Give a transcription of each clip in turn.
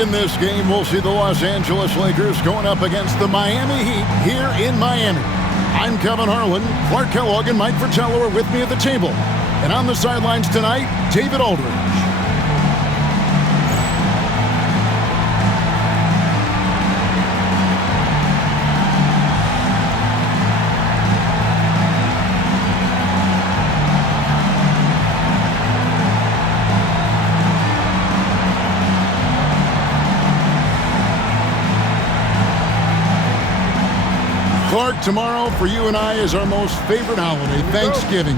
In this game, we'll see the Los Angeles Lakers going up against the Miami Heat here in Miami. I'm Kevin Harlan. Clark Kellogg and Mike Fratello are with me at the table. And on the sidelines tonight, David Aldridge. Clark, tomorrow for you and I is our most favorite holiday, Thanksgiving.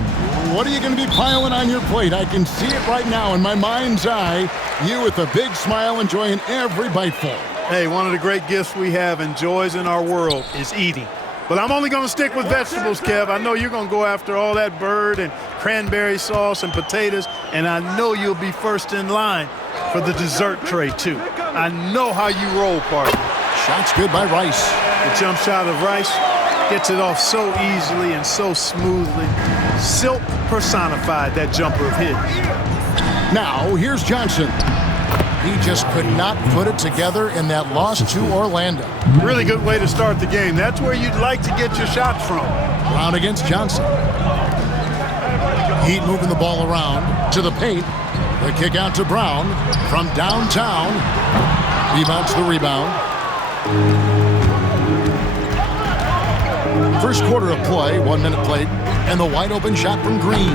What are you going to be piling on your plate? I can see it right now in my mind's eye. You with a big smile enjoying every biteful. Hey, one of the great gifts we have and joys in our world is eating. But I'm only going to stick with vegetables, Kev. I know you're going to go after all that bird and cranberry sauce and potatoes, and I know you'll be first in line for the dessert tray, too. I know how you roll, partner. Shot's good by Rice. The jump shot of Rice gets it off so easily and so smoothly. Silk personified that jumper of his. Now, here's Johnson. He just could not put it together in that loss to Orlando. Really good way to start the game. That's where you'd like to get your shots from. Brown against Johnson. Heat moving the ball around to the paint. The kick out to Brown from downtown. Rebounds the rebound. First quarter of play, 1 minute played, and the wide open shot from Green.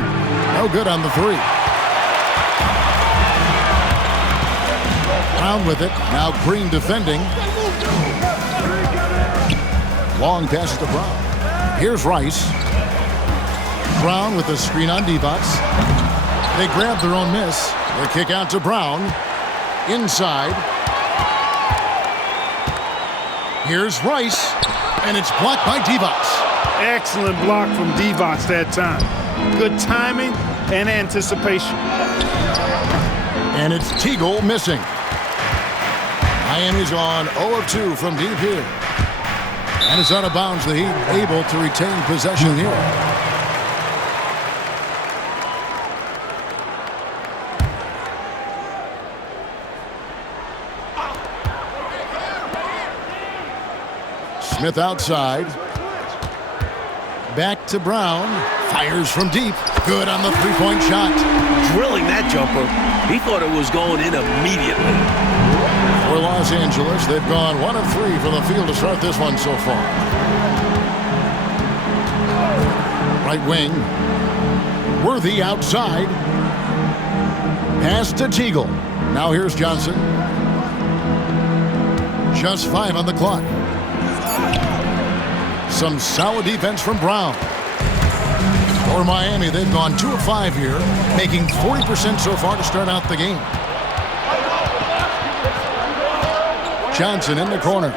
No good on the three. Brown with it. Now Green defending. Long pass to Brown. Here's Rice. Brown with the screen on Divac. They grab their own miss. The kick out to Brown. Inside. Here's Rice. And it's blocked by Divac. Excellent block from Divac that time. Good timing and anticipation. And it's Teagle missing. Miami's on 0 of 2 from deep here. And it's out of bounds. The Heat able to retain possession here. Smith outside. Back to Brown. Fires from deep. Good on the three-point shot. Drilling that jumper. He thought it was going in immediately. For Los Angeles, they've gone 1 of 3 from the field to start this one so far. Right wing. Worthy outside. Pass to Teagle. Now here's Johnson. Just 5 on the clock. Some solid defense from Brown. For Miami, they've gone 2 of 5 here, making 40% so far to start out the game. Johnson in the corner.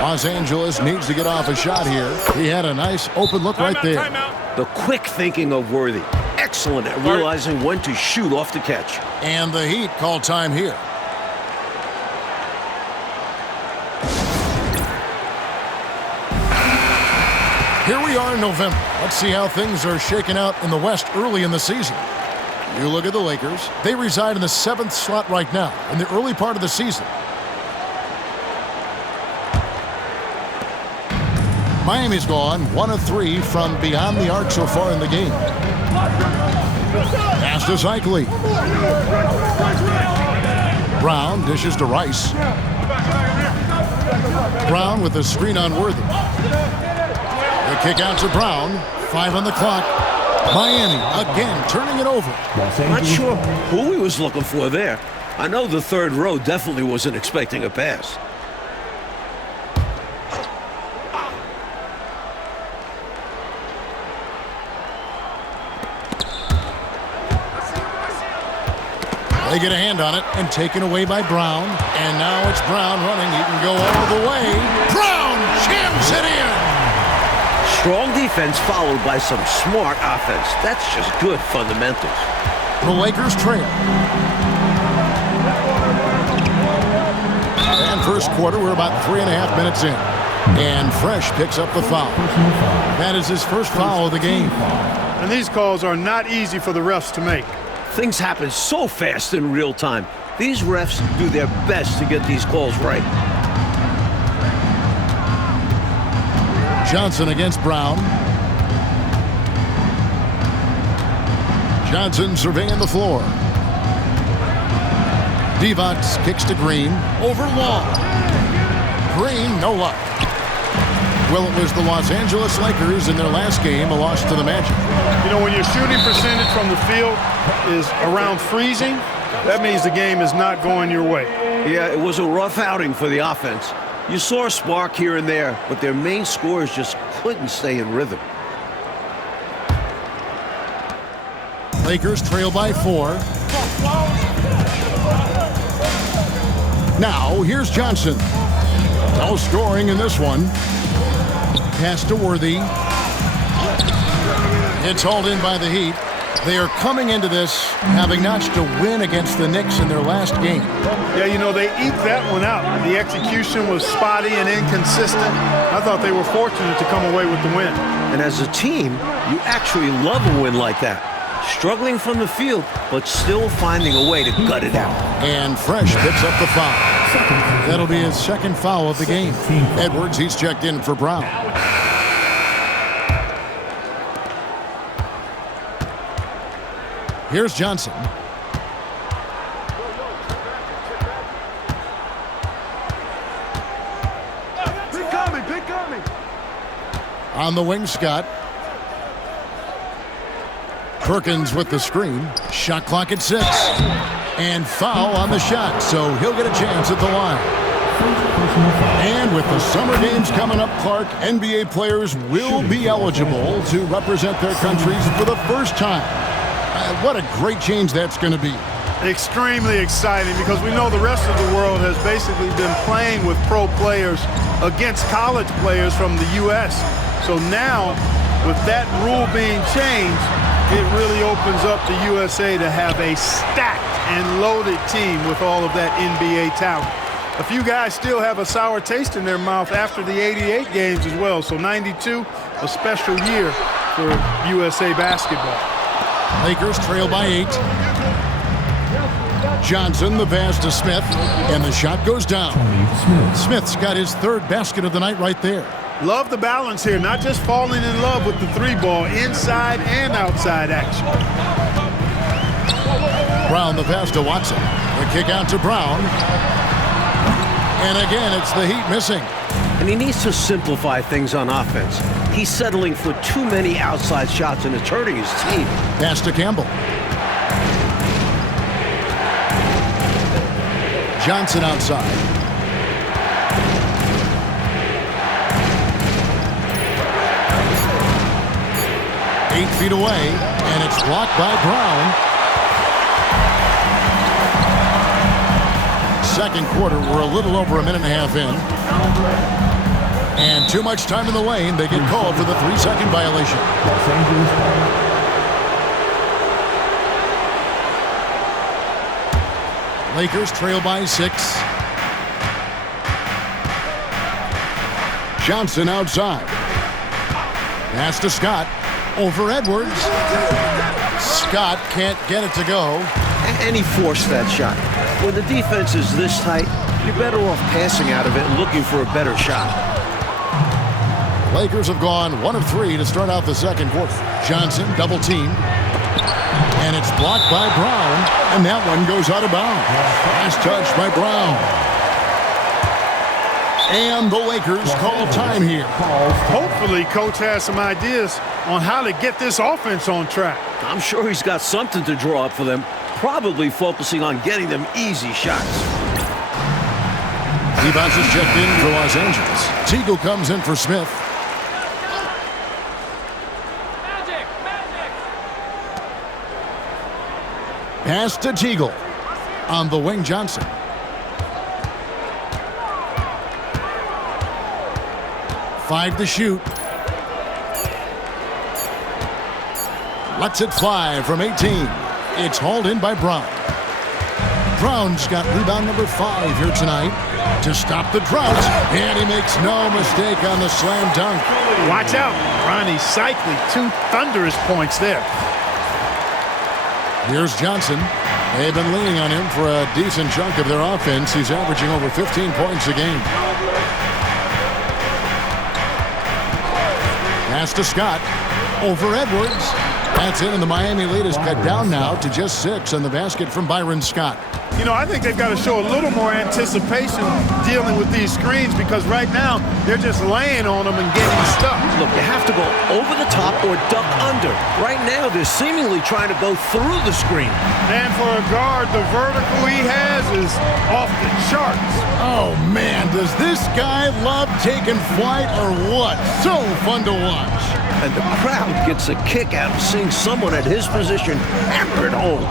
Los Angeles needs to get off a shot here. He had a nice open look right there. The quick thinking of Worthy. Excellent at realizing when to shoot off the catch. And the Heat call time here. Here we are in November. Let's see how things are shaking out in the West early in the season. You look at the Lakers. They reside in the 7th slot right now in the early part of the season. Miami's gone 1 of 3 from beyond the arc so far in the game. Pass to Cycli. Brown dishes to Rice. Brown with the screen on Worthy. The kick out to Brown. 5 on the clock. Miami again turning it over. Not sure who he was looking for there. I know the third row definitely wasn't expecting a pass. They get a hand on it and taken away by Brown. And now it's Brown running. He can go all the way. Brown jams it in. Strong defense followed by some smart offense. That's just good fundamentals. The Lakers trail. And first quarter, we're about 3.5 minutes in. And Fresh picks up the foul. That is his first foul of the game. And these calls are not easy for the refs to make. Things happen so fast in real time. These refs do their best to get these calls right. Johnson against Brown. Johnson surveying the floor. Divac kicks to Green. Over Wall. Green, no luck. Well, it was the Los Angeles Lakers in their last game, a loss to the Magic. You know, when your shooting percentage from the field is around freezing, that means the game is not going your way. Yeah, it was a rough outing for the offense. You saw a spark here and there, but their main scorers just couldn't stay in rhythm. Lakers trail by 4. Now, here's Johnson. No scoring in this one. Pass to Worthy. It's hauled in by the Heat. They are coming into this having notched a win against the Knicks in their last game. Yeah, you know, they eked that one out. The execution was spotty and inconsistent. I thought they were fortunate to come away with the win. And as a team, you actually love a win like that. Struggling from the field, but still finding a way to gut it out. And Fresh picks up the foul. That'll be his second foul of the game. Edwards, he's checked in for Brown. Here's Johnson. Big coming. On the wing, Scott. Perkins with the screen. Shot clock at 6. And foul on the shot, so he'll get a chance at the line. And with the summer games coming up, Clark, NBA players will be eligible to represent their countries for the first time. What a great change that's going to be. Extremely exciting because we know the rest of the world has basically been playing with pro players against college players from the U.S. So now, with that rule being changed, it really opens up the USA to have a stacked and loaded team with all of that NBA talent. A few guys still have a sour taste in their mouth after the 88 games as well. So 92, a special year for USA basketball. Lakers trail by 8. Johnson, the pass to Smith, and the shot goes down. Smith's got his third basket of the night right there. Love the balance here, not just falling in love with the 3-ball, inside and outside action. Brown, the pass to Watson. The kick out to Brown. And again, it's the Heat missing. And he needs to simplify things on offense. He's settling for too many outside shots, and it's hurting his team. Pass to Campbell. Johnson outside. Eight feet away, and it's blocked by Brown. Second quarter, we're a little over a minute and a half in. And too much time in the lane. They get called for the 3-second violation. Lakers trail by 6. Johnson outside. Pass to Scott. Over Edwards. Scott can't get it to go. And he forced that shot. When the defense is this tight, you're better off passing out of it and looking for a better shot. Lakers have gone 1 of 3 to start out the second quarter. Johnson double teamed. And it's blocked by Brown. And that one goes out of bounds. Nice touch by Brown. And the Lakers call time here. Hopefully, Coach has some ideas on how to get this offense on track. I'm sure he's got something to draw up for them, probably focusing on getting them easy shots. Divac is checked in for Los Angeles. Teagle comes in for Smith. Pass to Teagle. On the wing, Johnson. Five to shoot. Lets it fly from 18. It's hauled in by Brown. Brown's got rebound number 5 here tonight. to stop the drought, and he makes no mistake on the slam dunk. Watch out. Ronnie Cycli, 2 thunderous points there. Here's Johnson. They've been leaning on him for a decent chunk of their offense. He's averaging over 15 points a game. Pass to Scott. Over Edwards. That's it, and the Miami lead is cut down now to just 6 on the basket from Byron Scott. You know, I think they've got to show a little more anticipation dealing with these screens because right now they're just laying on them and getting stuck. Look, you have to go over the top or duck under. Right now, they're seemingly trying to go through the screen. And for a guard, the vertical he has is off the charts. Oh, man, does this guy love taking flight or what? So fun to watch. And the crowd gets a kick out of seeing someone at his position hammered home.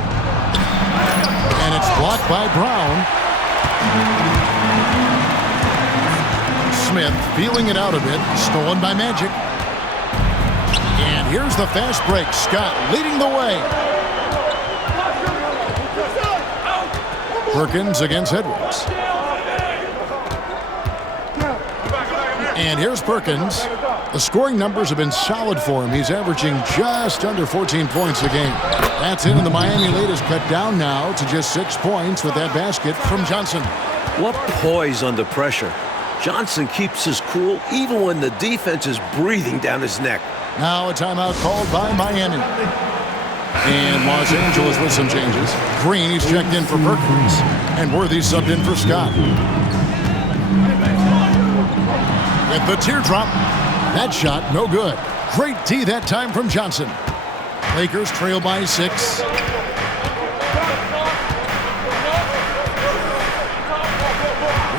And it's blocked by Brown. Smith feeling it out a bit. Stolen by Magic. And here's the fast break. Scott leading the way. Perkins against Edwards. And here's Perkins. The scoring numbers have been solid for him. He's averaging just under 14 points a game. That's it, and the Miami lead is cut down now to just 6 points with that basket from Johnson. What poise under pressure. Johnson keeps his cool even when the defense is breathing down his neck. Now a timeout called by Miami. And Los Angeles with some changes. Green, he's checked in for Perkins. And Worthy subbed in for Scott. With the teardrop. That shot, no good. Great D that time from Johnson. Lakers trail by 6.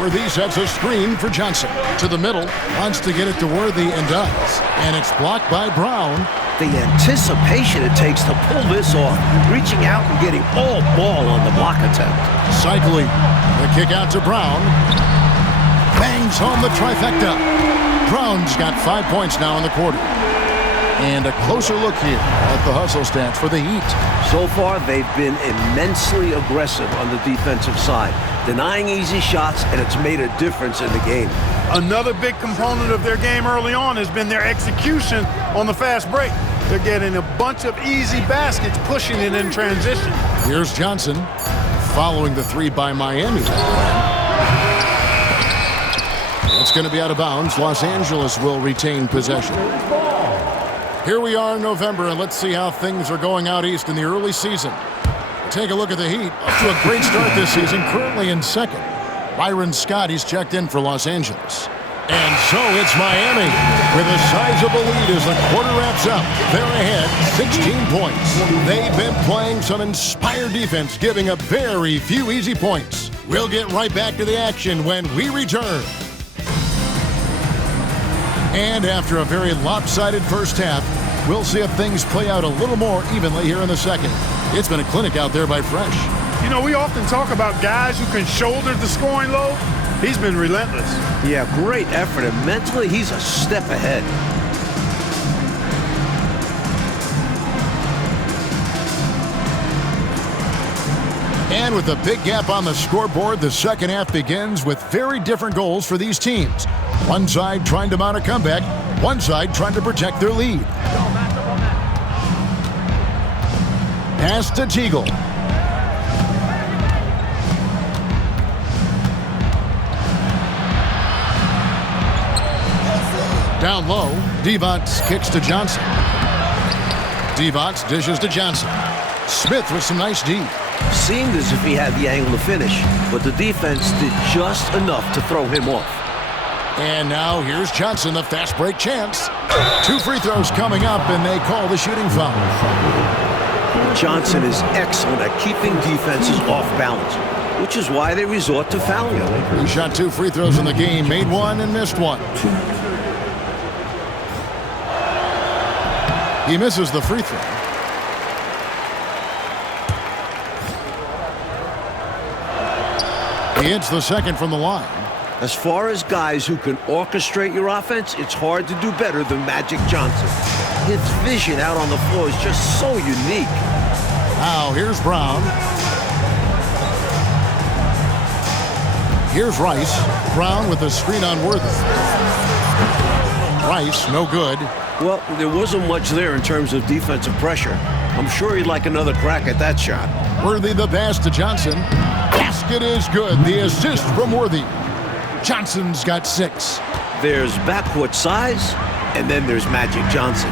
Worthy sets a screen for Johnson. To the middle, wants to get it to Worthy and does. And it's blocked by Brown. The anticipation it takes to pull this off, reaching out and getting all ball on the block attempt. Cycli, the kick out to Brown. Bangs home the trifecta. Brown's got 5 points now in the quarter. And a closer look here at the hustle stats for the Heat. So far, they've been immensely aggressive on the defensive side, denying easy shots, and it's made a difference in the game. Another big component of their game early on has been their execution on the fast break. They're getting a bunch of easy baskets, pushing it in transition. Here's Johnson following the 3 by Miami. It's going to be out of bounds. Los Angeles will retain possession. Here we are in November, and let's see how things are going out east in the early season. Take a look at the Heat. Up to a great start this season, currently in second. Byron Scott, he's checked in for Los Angeles. And so it's Miami with a sizable lead as the quarter wraps up. They're ahead, 16 points. They've been playing some inspired defense, giving up very few easy points. We'll get right back to the action when we return. And after a very lopsided first half, we'll see if things play out a little more evenly here in the second. It's been a clinic out there by Fresh. You know, we often talk about guys who can shoulder the scoring load. He's been relentless. Yeah, great effort, and mentally he's a step ahead. And with a big gap on the scoreboard, the second half begins with very different goals for these teams. One side trying to mount a comeback, one side trying to protect their lead. Pass to Teagle. Down low, Divac kicks to Johnson. Divac dishes to Johnson. Smith with some nice D. Seemed as if he had the angle to finish, but the defense did just enough to throw him off. And now here's Johnson, the fast break chance. 2 free throws coming up, and they call the shooting foul. Johnson is excellent at keeping defenses off balance, which is why they resort to fouling him. He shot 2 free throws in the game, made 1 and missed 1. He misses the free throw. He hits the second from the line. As far as guys who can orchestrate your offense, it's hard to do better than Magic Johnson. His vision out on the floor is just so unique. Now here's Brown. Here's Rice. Brown with a screen on Worthy. Rice, no good. Well, there wasn't much there in terms of defensive pressure. I'm sure he'd like another crack at that shot. Worthy the pass to Johnson. Basket is good. The assist from Worthy. Johnson's got 6. There's backcourt size, and then there's Magic Johnson.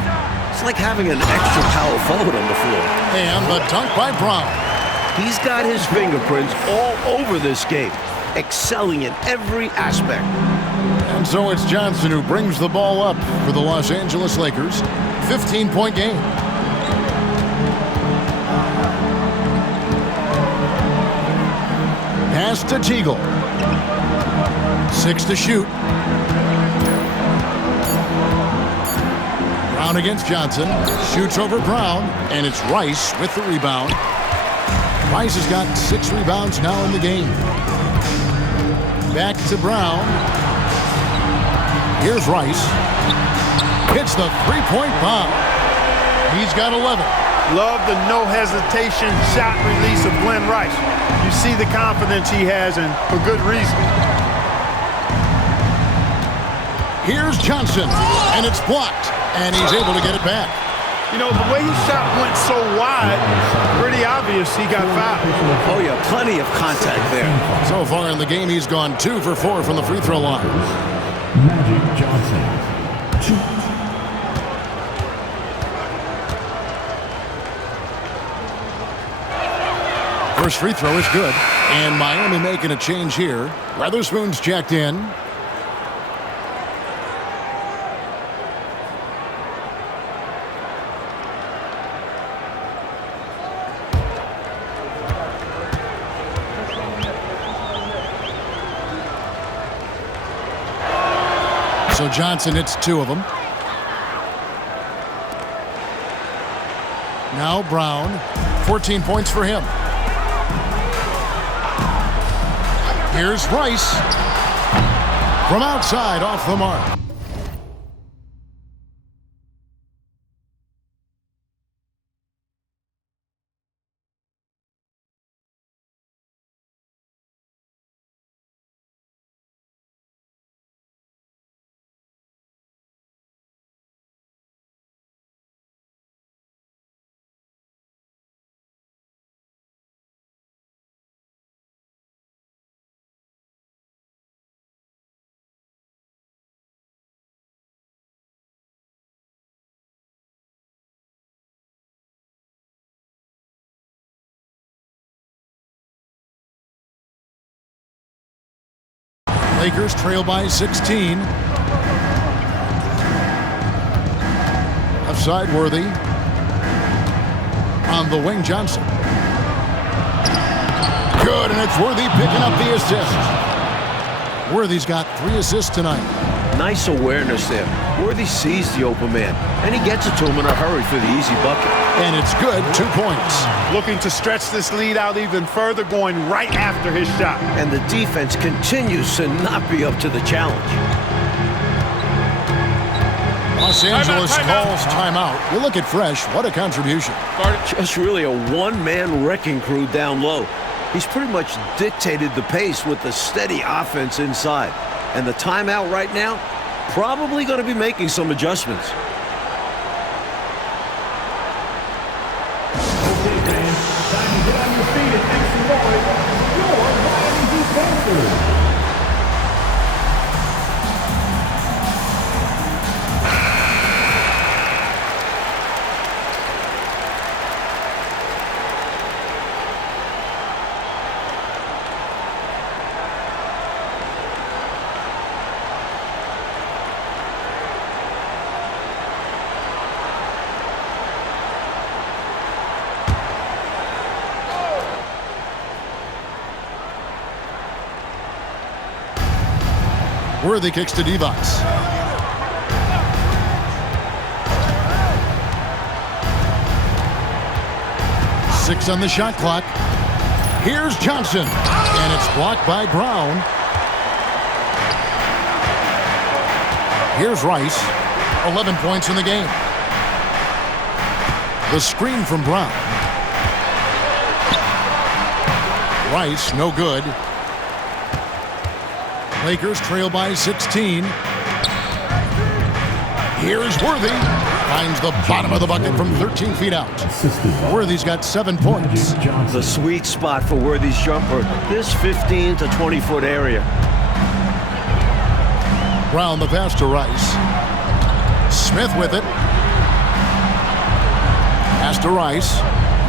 It's like having an extra power forward on the floor. And the dunk by Brown. He's got his fingerprints all over this game, excelling in every aspect. And so it's Johnson who brings the ball up for the Los Angeles Lakers. 15-point game. Pass to Teagle. 6 to shoot. Brown against Johnson. Shoots over Brown, and it's Rice with the rebound. Rice has got 6 rebounds now in the game. Back to Brown. Here's Rice. Hits the three-point bomb. He's got 11. Love the no-hesitation shot release of Glenn Rice. You see the confidence he has, and for good reason. Here's Johnson, and it's blocked, and he's able to get it back. You know, the way his shot went so wide, pretty obvious he got fouled. Oh, yeah, plenty of contact there. So far in the game, he's gone 2 for 4 from the free throw line. Magic Johnson, 2. First free throw is good, and Miami making a change here. Weatherspoon's checked in. So Johnson hits 2 of them. Now Brown, 14 points for him. Here's Rice. From outside, off the mark. Lakers trail by 16. Offside Worthy. On the wing, Johnson. Good, and it's Worthy picking up the assist. Worthy's got 3 assists tonight. Nice awareness there. Worthy sees the open man, and he gets it to him in a hurry for the easy bucket. And it's good, 2 points. Looking to stretch this lead out even further, going right after his shot. And the defense continues to not be up to the challenge. Los Angeles calls timeout. You look at Fresh, what a contribution. Just really a one-man wrecking crew down low. He's pretty much dictated the pace with the steady offense inside. And the timeout right now, probably going to be making some adjustments. Okay, fans, time to get on your feet and make some noise. Your Miami defenders. Worthy kicks to Divac. Six on the shot clock. Here's Johnson, and it's blocked by Brown. Here's Rice, 11 points in the game. The screen from Brown. Rice, no good. Lakers trail by 16. Here's Worthy. Finds the bottom of the bucket from 13 feet out. Worthy's got 7 points. The sweet spot for Worthy's jumper, this 15 to 20-foot area. Brown the pass to Rice. Smith with it. Pass to Rice.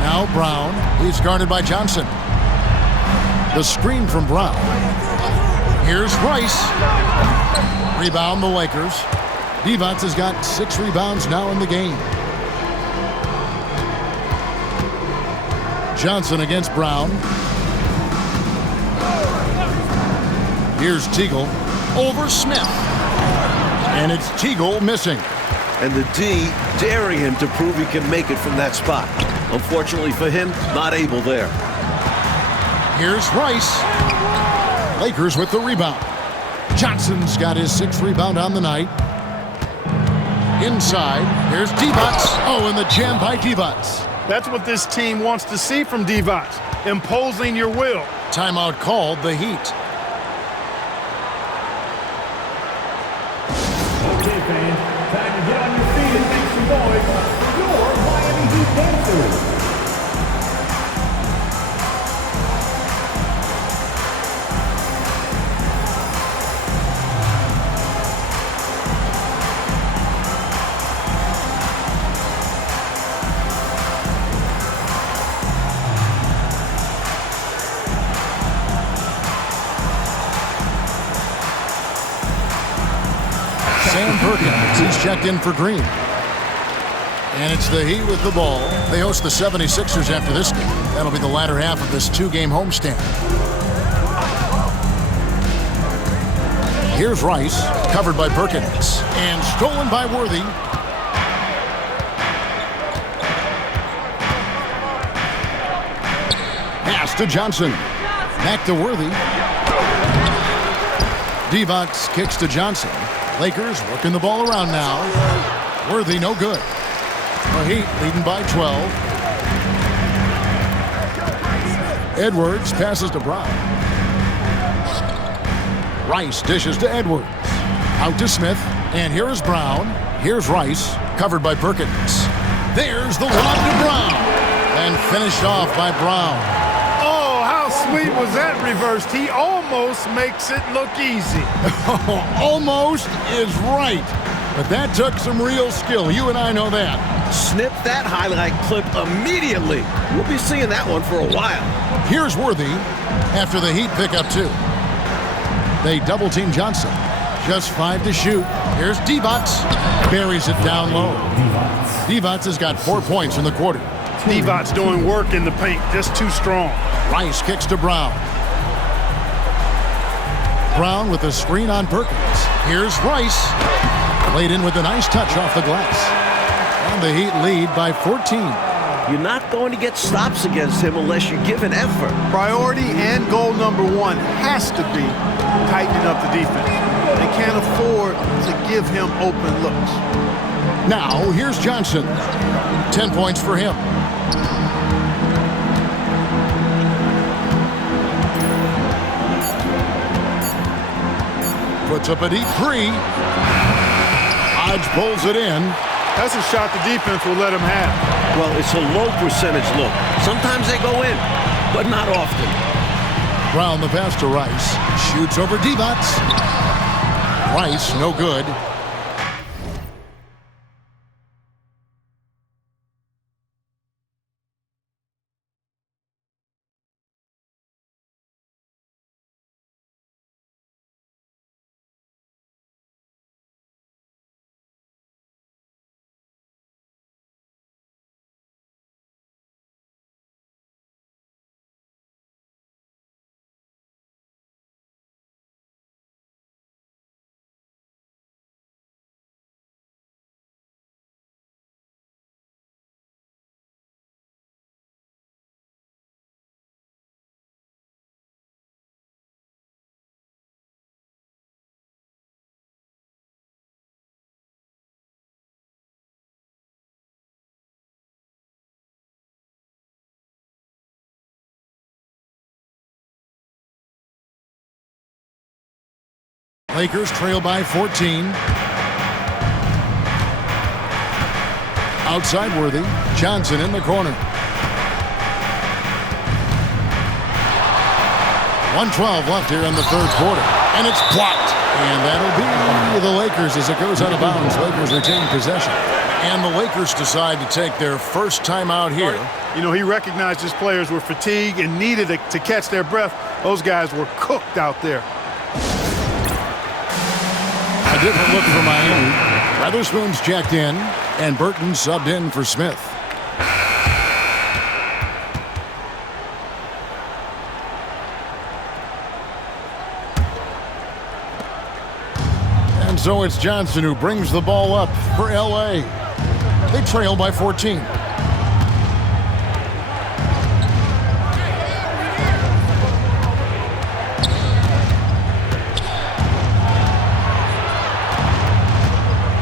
Now Brown. He's guarded by Johnson. The screen from Brown. Here's Rice. Rebound the Lakers. Divac has got 6 rebounds now in the game. Johnson against Brown. Here's Teagle over Smith. And it's Teagle missing. And the D daring him to prove he can make it from that spot. Unfortunately for him, not able there. Here's Rice. Lakers with the rebound. Johnson's got his 6th rebound on the night. Inside, here's Divac. Oh, and the jam by Divac. That's what this team wants to see from Divac, imposing your will. Timeout called, the Heat. Okay, fans, time to get on your feet and make some noise for your Miami Heat dancers. Sam Perkins, he's checked in for Green. And it's the Heat with the ball. They host the 76ers after this game. That'll be the latter half of this 2-game homestand. Here's Rice, covered by Perkins, and stolen by Worthy. Pass to Johnson. Back to Worthy. Divac kicks to Johnson. Lakers working the ball around now. Worthy no good. The Heat leading by 12. Edwards passes to Brown. Rice dishes to Edwards. Out to Smith. And here is Brown. Here's Rice, covered by Perkins. There's the lob to Brown. And finished off by Brown. Oh, how sweet was that reversed? He almost makes it look easy. Almost is right. But that took some real skill. You and I know that. Snip that highlight clip immediately. We'll be seeing that one for a while. Here's Worthy after the Heat pick up 2. They double-team Johnson. Just 5 to shoot. Here's Divac. Buries it down low. Divac has got 4 points in the quarter. Divac doing work in the paint, just too strong. Rice kicks to Brown. Brown with a screen on Perkins. Here's Rice. Laid in with a nice touch off the glass. And the Heat lead by 14. You're not going to get stops against him unless you give an effort. Priority and goal number 1 has to be tightening up the defense. They can't afford to give him open looks. Now, here's Johnson. 10 points for him. Puts up a deep 3. Hodge pulls it in. That's a shot the defense will let him have. Well, it's a low percentage look. Sometimes they go in, but not often. Brown the pass to Rice. Shoots over Divac. Rice, no good. Lakers trail by 14. Outside Worthy. Johnson in the corner. 1:12 left here in the third quarter. And it's blocked. And that'll be the Lakers as it goes out of bounds. Lakers retain possession. And the Lakers decide to take their first timeout here. You know, he recognized his players were fatigued and needed to catch their breath. Those guys were cooked out there. A different look for Miami. Weatherspoon's checked in, and Burton subbed in for Smith. And so it's Johnson who brings the ball up for L.A. They trail by 14.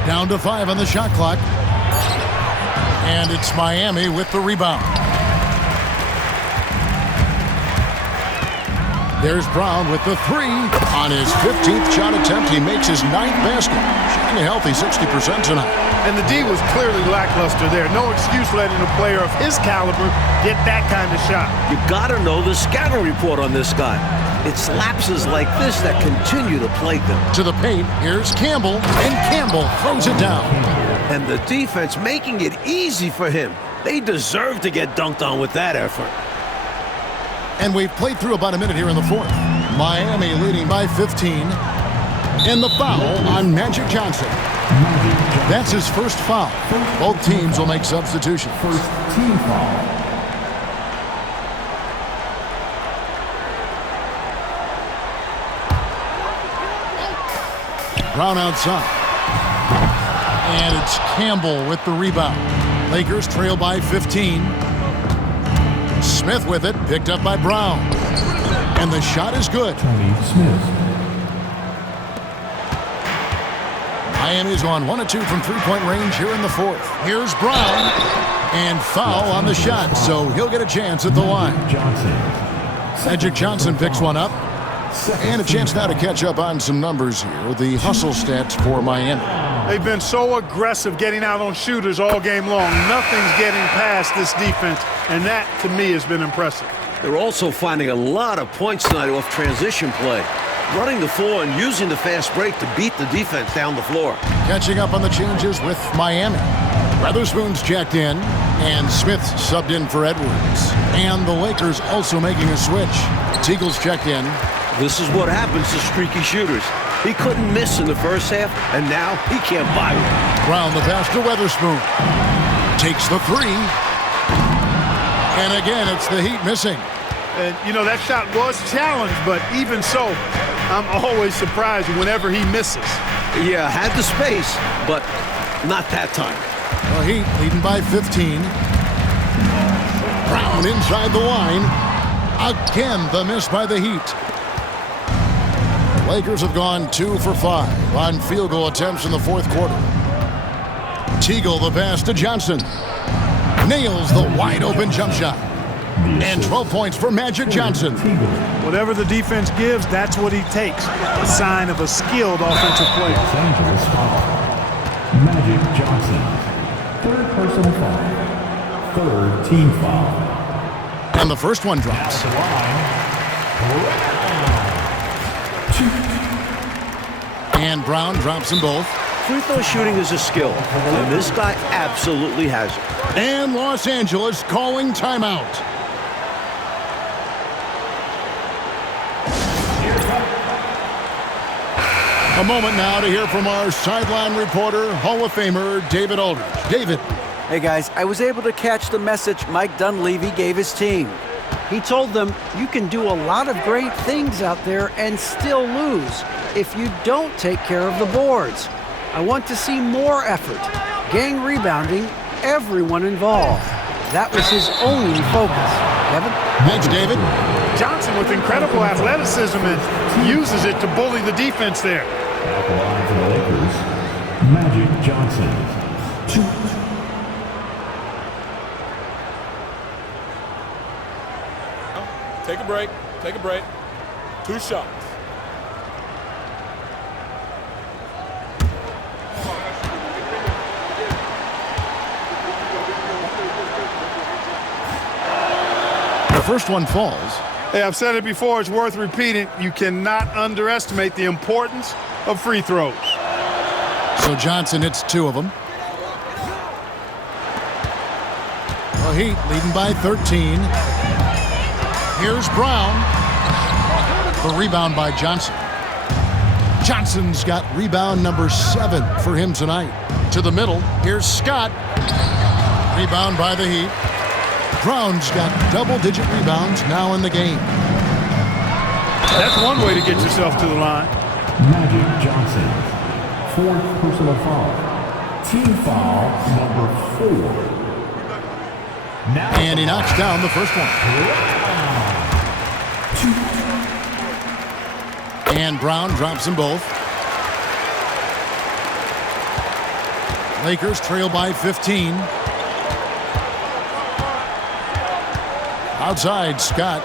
Down to 5 on the shot clock. And it's Miami with the rebound. There's Brown with the 3. On his 15th shot attempt, he makes his 9th basket. Shooting a healthy 60% tonight. And the D was clearly lackluster there. No excuse letting a player of his caliber get that kind of shot. You got to know the scouting report on this guy. It's lapses like this that continue to plague them. To the paint, here's Campbell, and Campbell throws it down. And the defense making it easy for him. They deserve to get dunked on with that effort. And we've played through about a minute here in the fourth. Miami leading by 15. And the foul on Magic Johnson. That's his first foul. Both teams will make substitutions. First team foul. Brown outside. And it's Campbell with the rebound. Lakers trail by 15. Smith with it, picked up by Brown. And the shot is good. Tony Smith. Miami's on 1 of 2 from three-point range here in the fourth. Here's Brown. And foul on the shot, so he'll get a chance at the line. Magic Johnson picks one up. And a chance now to catch up on some numbers here. The hustle stats for Miami. They've been so aggressive getting out on shooters all game long. Nothing's getting past this defense, and that, to me, has been impressive. They're also finding a lot of points tonight off transition play. Running the floor and using the fast break to beat the defense down the floor. Catching up on the changes with Miami. Weatherspoon's checked in, and Smith subbed in for Edwards. And the Lakers also making a switch. Teagle's checked in. This is what happens to streaky shooters. He couldn't miss in the first half, and now he can't buy one. Brown the pass to Weatherspoon. Takes the 3. And again, it's the Heat missing. And, you know, that shot was challenged, but even so, I'm always surprised whenever he misses. Yeah, had the space, but not that time. The Heat leading by 15. Brown inside the line. Again, the miss by the Heat. Lakers have gone 2 for 5 on field goal attempts in the fourth quarter. Teagle the pass to Johnson. Nails the wide open jump shot. And 12 points for Magic Johnson. Whatever the defense gives, that's what he takes. A sign of a skilled offensive player. Los Angeles foul. Magic Johnson. Third personal foul. Third team foul. And the first one drops. At the line. And Brown drops them both. Free throw shooting is a skill, and this guy absolutely has it. And Los Angeles calling timeout. A moment now to hear from our sideline reporter, Hall of Famer David Aldridge. David. Hey guys, I was able to catch the message Mike Dunleavy gave his team. He told them, you can do a lot of great things out there and still lose if you don't take care of the boards. I want to see more effort, gang rebounding, everyone involved. That was his only focus. Kevin? Thanks, David. Johnson with incredible athleticism and uses it to bully the defense there. At the line for the Lakers, Magic Johnson. 2. Take a break. Take a break. 2 shots. first one falls. Hey, I've said it before. It's worth repeating. You cannot underestimate the importance of free throws. So Johnson hits 2 of them. The Heat leading by 13. Here's Brown. The rebound by Johnson. Johnson's got rebound number 7 for him tonight. To the middle, here's Scott. Rebound by the Heat. Brown's got double-digit rebounds now in the game. That's one way to get yourself to the line. Magic Johnson, 4th personal foul. Team foul number 4. Now And he knocks down the first one. And Brown drops them both. Lakers trail by 15. Outside, Scott.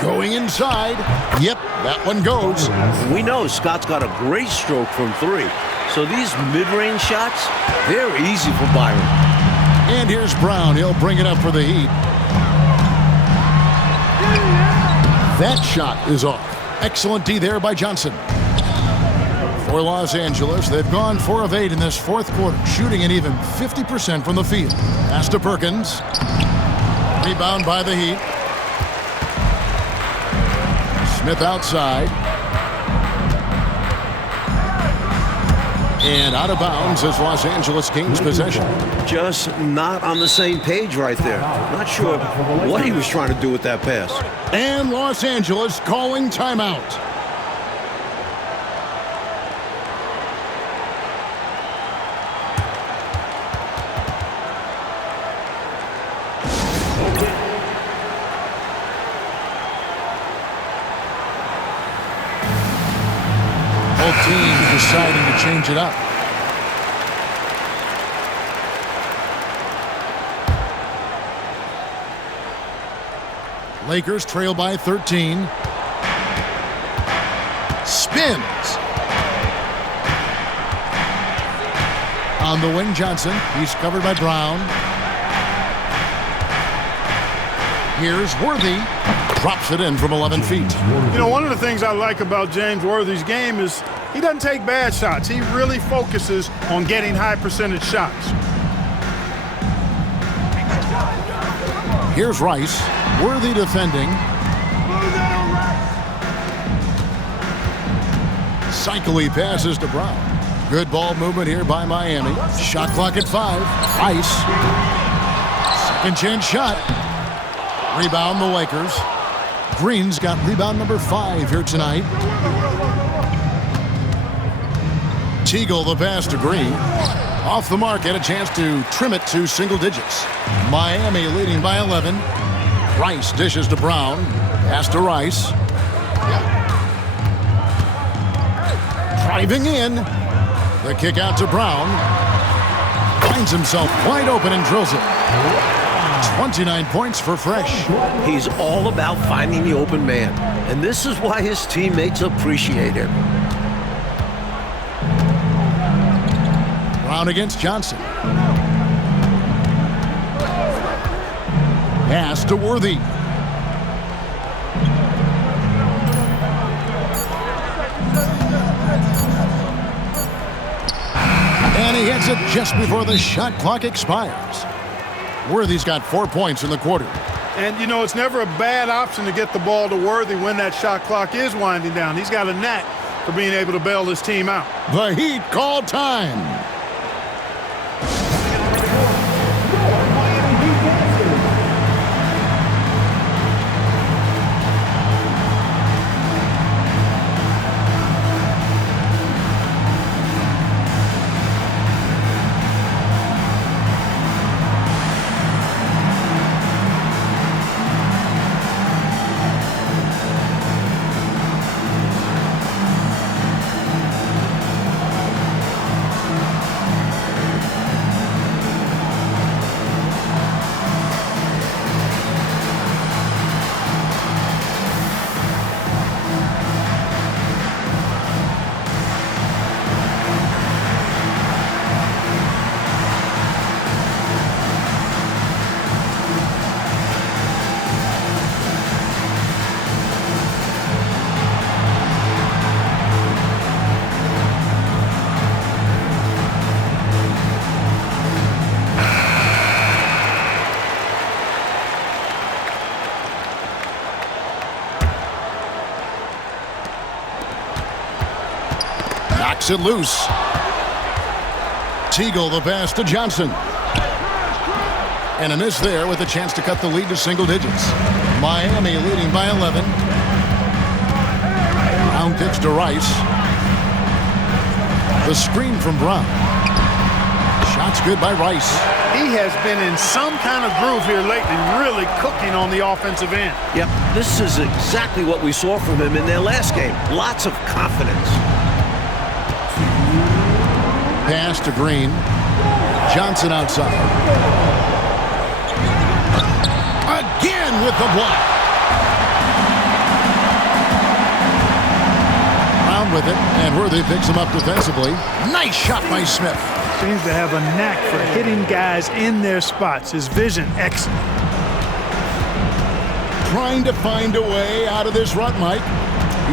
Going inside. Yep, that one goes. We know Scott's got a great stroke from 3. So these mid-range shots, they're easy for Byron. And here's Brown. He'll bring it up for the Heat. That shot is off. Excellent D there by Johnson. For Los Angeles, they've gone 4 of 8 in this fourth quarter, shooting an even 50% from the field. Pass to Perkins. Rebound by the Heat. Smith outside. And out of bounds as Los Angeles gains possession. Just not on the same page right there. Not sure what he was trying to do with that pass. And Los Angeles calling timeout. Both teams deciding to change it up. Lakers trail by 13. Spins. On the wing, Johnson. He's covered by Brown. Here's Worthy. Drops it in from 11 feet. You know, one of the things I like about James Worthy's game is he doesn't take bad shots. He really focuses on getting high percentage shots. Here's Rice. Worthy defending. Cycly passes to Brown. Good ball movement here by Miami. Shot clock at 5. Rice. Second chance shot. Rebound the Lakers. Green's got rebound number 5 here tonight. Teagle the pass to Green. Off the mark, and a chance to trim it to single digits. Miami leading by 11. Rice dishes to Brown. Pass to Rice. Driving in. The kick out to Brown. Finds himself wide open and drills it. 29 points for Fresh. He's all about finding the open man. And this is why his teammates appreciate him. Brown against Johnson. Pass to Worthy. And he hits it just before the shot clock expires. Worthy's got 4 points in the quarter. And, you know, it's never a bad option to get the ball to Worthy when that shot clock is winding down. He's got a knack for being able to bail his team out. The Heat call time. Knocks it loose. Teagle the pass to Johnson. And a miss there with a chance to cut the lead to single digits. Miami leading by 11. Brown kicks to Rice. The screen from Brown. Shot's good by Rice. He has been in some kind of groove here lately, really cooking on the offensive end. Yep, this is exactly what we saw from him in their last game. Lots of confidence. Pass to Green. Johnson outside. Again with the block. Brown with it, and Worthy picks him up defensively. Nice shot by Smith. Seems to have a knack for hitting guys in their spots. His vision, excellent. Trying to find a way out of this rut, Mike.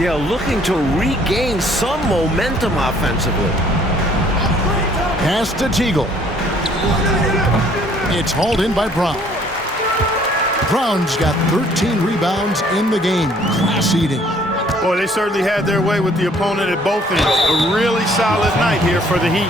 Yeah, looking to regain some momentum offensively. Pass to Teagle. It's hauled in by Brown. Brown's got 13 rebounds in the game. Class eating. Boy, they certainly had their way with the opponent at both ends. A really solid night here for the Heat.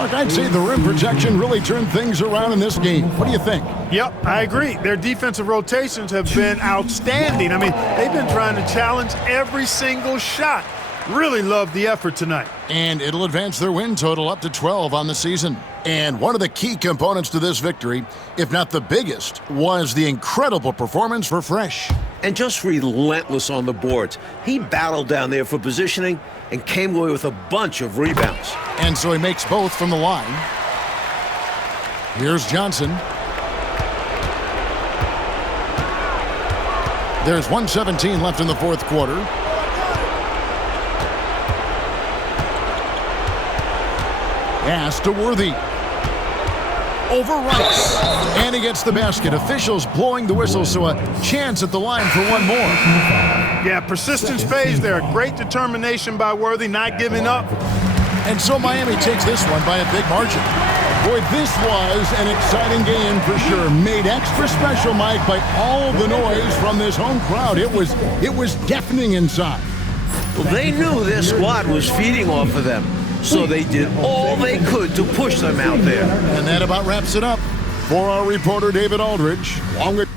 Look, I'd say the rim protection really turned things around in this game. What do you think? Yep, I agree. Their defensive rotations have been outstanding. I mean, they've been trying to challenge every single shot. Really loved the effort tonight. And it'll advance their win total up to 12 on the season. And one of the key components to this victory, if not the biggest, was the incredible performance for Fresh. And just relentless on the boards. He battled down there for positioning and came away with a bunch of rebounds. And so he makes both from the line. Here's Johnson. There's 1:17 left in the fourth quarter. Pass to Worthy. Over Rice. And he gets the basket. Officials blowing the whistle, so a chance at the line for one more. Yeah, persistence pays there. Great determination by Worthy, not giving up. And so Miami takes this one by a big margin. Boy, this was an exciting game for sure. Made extra special, Mike, by all the noise from this home crowd. It was deafening inside. Well, they knew their squad was feeding off of them, so they did all they could to push them out there. And that about wraps it up. For our reporter, David Aldridge, along with